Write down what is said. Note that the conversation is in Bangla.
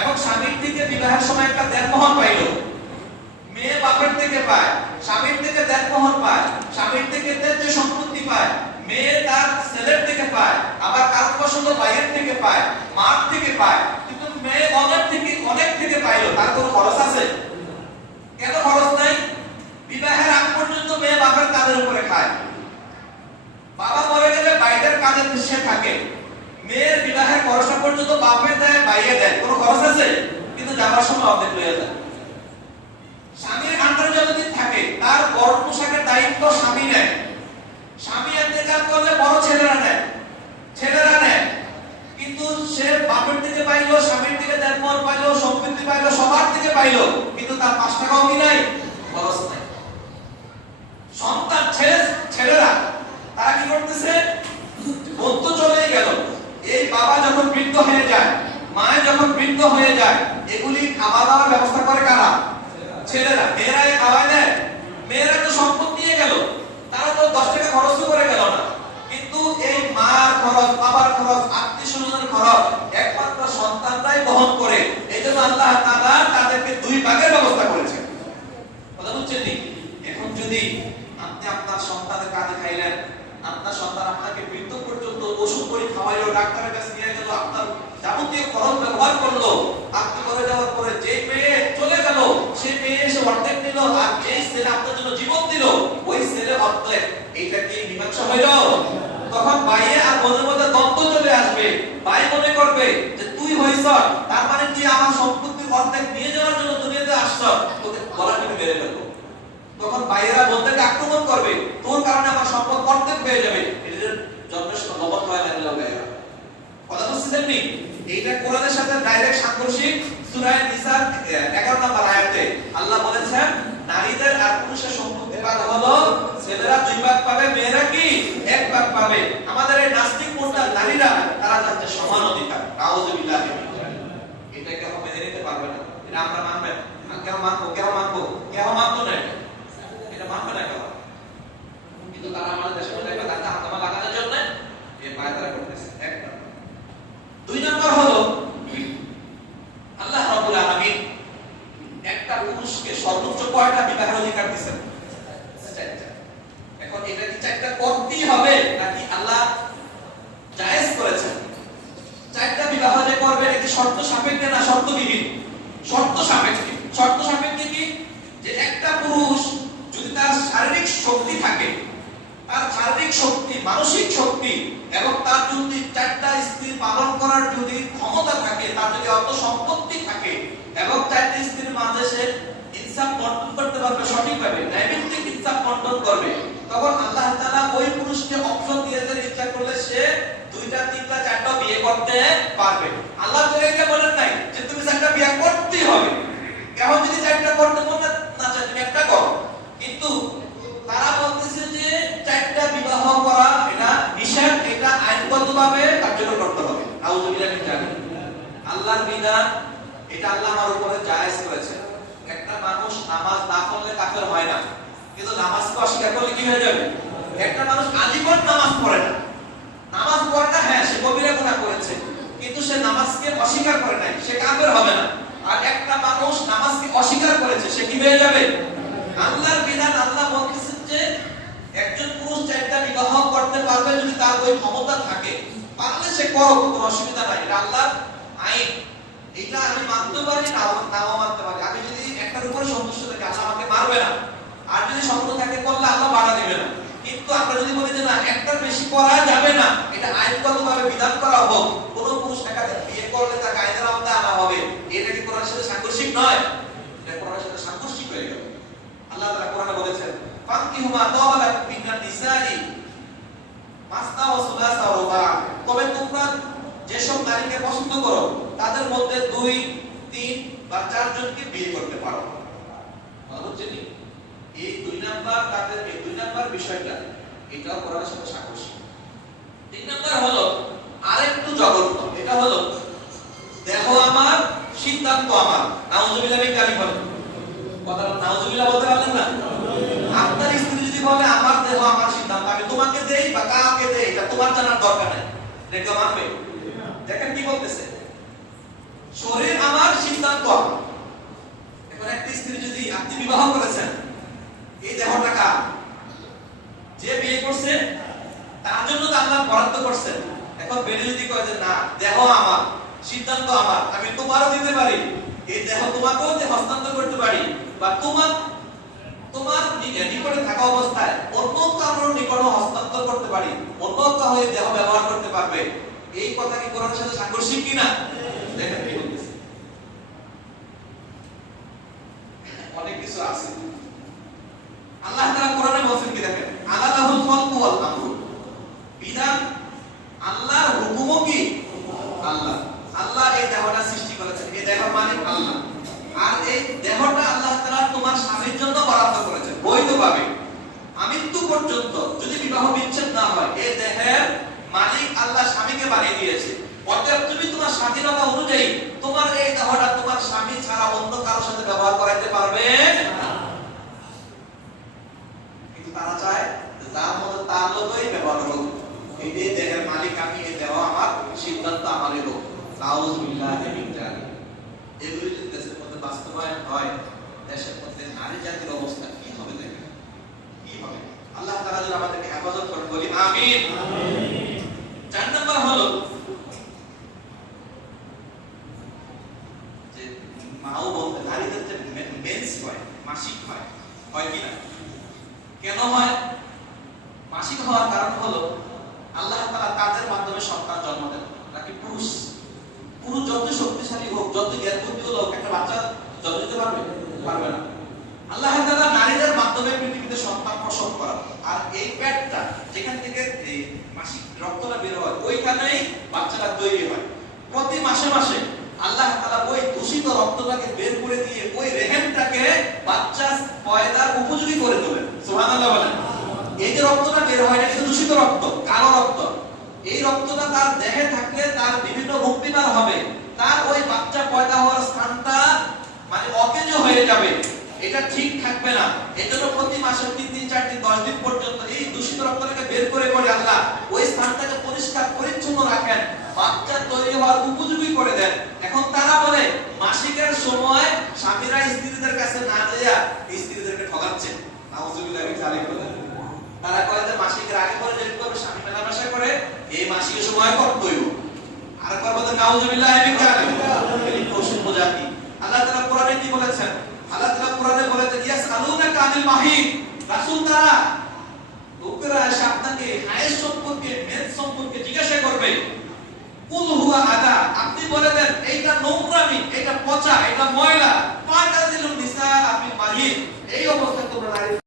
এবং স্বামীর থেকে বিবাহের সময় একটা দেনমোহর পাইল, মেয়ে বাপের থেকে পায়, স্বামীর থেকে দেনমোহর পায়, স্বামীর থেকে ত্যায্য সম্পত্তি পায়, মেয়ে তার ছেলের থেকে পায়, আবার কারণবশত ভাইয়ের থেকে পায়, মার থেকে পায়, কিন্তু মেয়ে অনেক থেকে পাইলো, তার কোনো খরচ আছে? কেন খরচ নাই? বিবাহের আগ পর্যন্ত মেয়ে বাপের কাঁধের উপরে খায়, বাবা মরে গেলে ভাইয়ের কাঁধে সে থাকে, মেয়ের বিবাহের খরচা পর্যন্ত বাপে দেয় ভাইয়ে দেয়, কোনো খরচ আছে? কিন্তু যাবার সময় অর্ধেক লইয়া যায়। স্বামীর আন্ডারে যতদিন থাকে তার গরম পোশাকের দায়িত্ব স্বামী নেয়, স্বামী ইন্তেকাল করলে বড় ছেলেরা নেয়, কিন্তু সে বাপের থেকে পাইলো, স্বামীর থেকে দেনমোহর পাইলো, সম্পত্তি পাইলো, সবার থেকে পাইলো, কিন্তু তার 5 টাকাও কি নাই, খরচ নাই। সন্তান ছেলেরা তারা কি করতেছে? বন্ধ চলেই গেল, এই বাবা যখন বৃদ্ধ হয়ে যায়, মা যখন বৃদ্ধ হয়ে যায়, এগুলি খাওয়া দাওয়ার ব্যবস্থা করে কারা? ছেলেরা। মেয়েরা খাওয়ায় দেয়? মেয়েরা তো সম্পদ নিয়ে গেল, তারা তো 10 টাকা খরচ করে গেল না, কিন্তু এই মার খরচ, বাবার খরচ, আত্মীয় স্বজনের খরচ একমাত্র সন্তানরাই বহন করে। এইজন্য আল্লাহ তাআলা তাদেরকে 2 ভাগের ব্যবস্থা করেছেন। কথা বুঝছেন নি? এখন যদি আপনি আপনার সন্তানের কাঁধে খাইলেন, আপনার সন্তান আপনাকে মৃত্যু পর্যন্ত ওষুধ করে খাওয়াইলো, ডাক্তারের কাছে নিয়ে গেল, আপনার যাবতীয় খরচ ব্যবহার করলো, আপনি করে যাওয়ার পরে যে মেয়ে চলে গেল, সে মেয়ে এসে অর্ধেক নিল, আর যে ছেলে আপনার জন্য জীবন দিল, ওই ছেলে অর্ধেক, এইটা কি মীমাংসা হইল? তখন ভাইয়ে আর বোনের মধ্যে দ্বন্দ্ব চলে আসবে। ভাই মনে করবে যে তুই হইছ, তার মানে তুই আমার সম্পত্তির অর্ধেক নিয়ে যাওয়ার জন্য দুনিয়াতে আসছ, তোকে গলা টিপে মেরে ফেলবো। তখন ভাইয়েরা বোনদেরকে আক্রমণ করবে, তোর কারণে আমার সম্পদ অর্ধেক হয়ে যাবে। এদের জন্মের সময় লবণ খাওয়া লাগলো ভাইয়েরা। কথা বুঝছেন নি? এইটা কোরআনের সাথে ডাইরেক্ট সাংঘর্ষিক। সূরা নিসার 11 নম্বর আয়াতে আল্লাহ বলেছেন, নারীদের আর পুরুষের সম্পত্তি ভাগ হলো, ছেলেরা 2 ভাগ পাবে, মেয়েরা কি 1 ভাগ পাবে। আমাদের এই নাস্তিক মোরতাদ নারীরা তারা যাচ্ছে সমান অধিকার। নাউযুবিল্লাহ। এটা কেউ মেনে নিতে পারবে না, এটা আমরা মানবে না। কেউ মানবো না, এটা মানবে না কেউ। কিন্তু তারা আমাদের দেশের মধ্যে একটা দাঁড়া হাতামা লাগানোর জন্য এই পায়তারা করতেছে। 1 নম্বর। 2 নম্বর হলো আল্লাহ রাব্বুল আলামিন একটা পুরুষকে সর্বোচ্চ কয়টা বিবাহের অধিকার দিয়েছেন? 4টা। এখন এটা কি 4টা করতেই হবে নাকি আল্লাহ জায়েজ করেছেন? 4টা বিবাহ যে করবে এটা কি শর্ত সাপেক্ষে না শর্তবিহীন? শর্ত সাপেক্ষে। শর্ত সাপেক্ষে কি? যে একটা পুরুষ যদি তার শারীরিক শক্তি থাকে, তার শারীরিক শক্তি, মানসিক শক্তি, এবং তার যদি 4টা স্ত্রী পালন করার যদি ক্ষমতা থাকে, তার যদি অর্থ সম্পত্তি থাকে, এবং 4টি স্ত্রীর মাঝে সে ইনসাফ বন্টন করতে পারবে সঠিকভাবে, ন্যায়ভিত্তিক ইনসাফ বন্টন করবে, তখন আল্লাহ তাআলা ওই পুরুষকে অপশন দিয়েছেন, ইচ্ছা করলে সে 2টা 3টা 4টা বিয়ে করতে পারবে। আল্লাহ তাআলা বলেন নাই যে তুমি 4টা বিয়ে করতেই হবে। এখন যদি 4টা করতে মনে না চায় তুমি একটা করো, কিন্তু তারা বলতেছে যে 4টা বিবাহ করা এটা নিষেধ, এটা আইনগতভাবে কার্যকর করতে হবে। নাউযুবিল্লাহ মিন যালিক। আল্লাহর বিধান এটা আল্লাহ আমার উপরে জায়েজ করেছেন। একটা মানুষ নামাজ না পড়লে কাফের হয় না, কিন্তু নামাজকে অস্বীকার করলে কি হয়ে যাবে? একটা মানুষ আজীবন নামাজ পড়ে না, হ্যাঁ সে কবিরা গুনাহ করেছে, কিন্তু সে নামাজকে অস্বীকার করে নাই, সে কাফের হবে না। আর একটা মানুষ নামাজকে অস্বীকার করেছে, সে কি হয়ে যাবে? আল্লাহর বিধান আল্লাহ বলতেছেন যে একজন পুরুষ 4টা বিবাহ করতে পারবে যদি তার ওই ক্ষমতা থাকে, পারলে সে করুক, কোনো অসুবিধা নাই, এটা আল্লাহর আইন। এটা আমি মানতে পারি নাও মানতে পারি। আমি যদি একটার উপরে সন্তুষ্ট থাকি আল্লাহ আমাকে মারবে না, আর যদি সন্তুষ্ট থাকে করলে আল্লাহ বাধা দিবে না। কিন্তু আমরা যদি বলি যে না একটার বেশি করা যাবে না, এটা আইনগতভাবে বিধান করা হোক, কোন পুরুষ একাধিক বিয়ে করলে তাকে আইনের আওতায় আনা হবে, এটা কি কোরআনের সাথে সাংঘর্ষিক নয়? এটা কোরআনের সাথে সাংঘর্ষিক হয়ে গেল। আল্লাহ তাআলা কোরআনে বলেছেন, ফানকিহু মা তাওবা লাকুম মিনান নিসাই মাসনা ওয়া সুলাসা ওয়া রুবা। তবে তোমরা যেসব নারীকে পছন্দ করো তাদের মধ্যে 2, 3 বা 4 জনকে বিয়ে করতে পারো। বুঝছেন? এই 2 নাম্বার তাদের এই 2 নাম্বার বিষয়টা এটাও কোরআনের সাথে সাংঘর্ষিক। 3 নাম্বার হলো আরেকটু জঘন্য, এটা হলো দেহ আমার সিদ্ধান্ত আমার। নাউযুবিল্লাহ মিন যালিক বলেন। কথা নাউযুবিল্লাহ বলতে পারলেন না? আপনার স্ত্রী যদি বলে আমার দেহ আমার সিদ্ধান্ত, আমি তোমাকে দেই বা কাকে দেই এটা তোমার জানার দরকার নাই, এটা মানবে? দেখেন কি বলতেছে, শরীর আমার সিদ্ধান্ত আমার। এখন একটা স্ত্রী যদি আপনি বিবাহ করেছেন, এই দেহটা কার? যে বিয়ে করছে তার জন্য তো আল্লাহ বরাদ্দ করছেন। এখন বেনে যদি কয় যে না, দেহ আমার, সিদ্ধান্ত আমার, আমি তোমারও দিতে পারি, এই দেহ তোমাকেও হস্তান্তর করতে পারি, বা তোমার নিকটে থাকা অবস্থায় অন্য কারোর নিকটে হস্তান্তর করতে পারি, অন্য কারো এই দেহ ব্যবহার করতে পারবে, এই কথা কি কোরআনের সাথে সাংঘর্ষিক কিনা? দেখেন কি বলতেছে, অনেক কিছু আছে। আল্লাহ তাআলা কোরআনে বলেন কি দেখেন, আলাহুল খালকু ওয়াল আমরু, বিধান আল্লাহর, হুকুমও কি আল্লাহ। আল্লাহ এই দেহটা সৃষ্টি করেছেন, এই দেহ মালিক আল্লাহ। আর এই দেহটা আল্লাহ তাআলা তোমার স্বামীর জন্য বরাদ্দ করেছেন বৈধভাবে। আমৃত্যু পর্যন্ত যদি বিবাহ বিচ্ছেদ না হয়, এই দেহের মালিক আল্লাহ স্বামীকে বানিয়ে দিয়েছে। অতএব তুমি তোমার স্বাধীনতা অনুযায়ী তোমার এই দেহটা তোমার স্বামী ছাড়া অন্য কারোর সাথে ব্যবহার করাইতে পারবে না। কিন্তু তারা চায় যার মধ্যে তার লোকই ব্যবহার হোক, এই দেহের মালিক আমি, এই দেহ আমার, সিদ্ধান্ত আমারই হোক। নাউযুবিল্লাহি মিন যালিক। এগুলি যদি দেশের মধ্যে বাস্তবায়ন হয়, দেশের মধ্যে নারী জাতির অবস্থা কি হবে দেখেন, কি হবে। আল্লাহ তাআলা যেন আমাদেরকে হেফাজত করেন, বলি আমিন। 4 নাম্বার হলো যে মাও বলতে নারীদের যে মেন্স হয়, মাসিক হয়, হয় কি না? কেন হয়? মাসিক হওয়ার কারণ হলো আল্লাহ তাআলা তাদের মাধ্যমে সন্তান জন্ম দেন। নাকি পুরুষ যত শক্তিশালী হোক, যত জ্ঞান বুদ্ধি হোক, একটা বাচ্চা জন্ম দিতে পারবে না। আল্লাহ তাআলা নারীদের মাধ্যমে পৃথিবীতে সন্তান প্রসব করান। আর এই পেটটা যেখান থেকে এই মাসিক রক্তটা বের হয়, ওইখানেই বাচ্চাটা তৈরি হয়। প্রতি মাসে মাসে আল্লাহ তাআলা ওই দূষিত রক্তটাকে বের করে দিয়ে ওই রেহেমটাকে বাচ্চা পয়দার উপযোগী করে তোলেন। সুবহানাল্লাহ বলেন। এই যে রক্তটা বের হয়, এটা দূষিত রক্ত, কালো রক্ত। এই রক্তটা তার দেহে থাকলে তার বিভিন্ন রোগ বিমার হবে, তার ওই বাচ্চা পয়দা হওয়ার স্থানটা মানে অকেজ হয়ে যাবে, এটা ঠিক থাকবে না। এজন্য প্রতি মাসে 3 দিন 4 দিন 10 দিন পর্যন্ত এই দূষিত রক্তটাকে বের করে আল্লাহ ওই স্থানটাকে পরিষ্কার পরিচ্ছন্ন রাখেন, বাচ্চা তৈরি হওয়ার উপযোগী করে দেন। এখন তারা বলে মাসিকের সময় স্বামীরা স্ত্রীদের কাছে না যাইয়া স্ত্রীদেরকে ঠকাচ্ছে। নাউযুবিল্লাহি মিন যালিক। তারা কয় যে মাসিকের আগে পরে যেতে হবে, স্বামী মেলামেশা করে এই মাসিকের সময় করতেই। আর কয় বলে নাউযুবিল্লাহি মিন যালিক। এই কৌশল বোঝাতি। আল্লাহ তাআলা কোরআনে কি বলেছেন? আল্লাহ তাআলা কোরআনে বলেছেন ইয়াসআলুনাকা আনিল মাহিদ। রাসূল তারা লোকেরা এসে আপনাকে হায়ের সম্পর্কে, মেদ সম্পর্কে জিজ্ঞাসা করবে। কুল হুয়া আদা, আপনি বলে দেন এইটা নোংরামি, এটা পচা, এটা ময়লা। ফাতাজিলুন নিসা আফিল মাহিদ, এই অবস্থা তোমরা নারী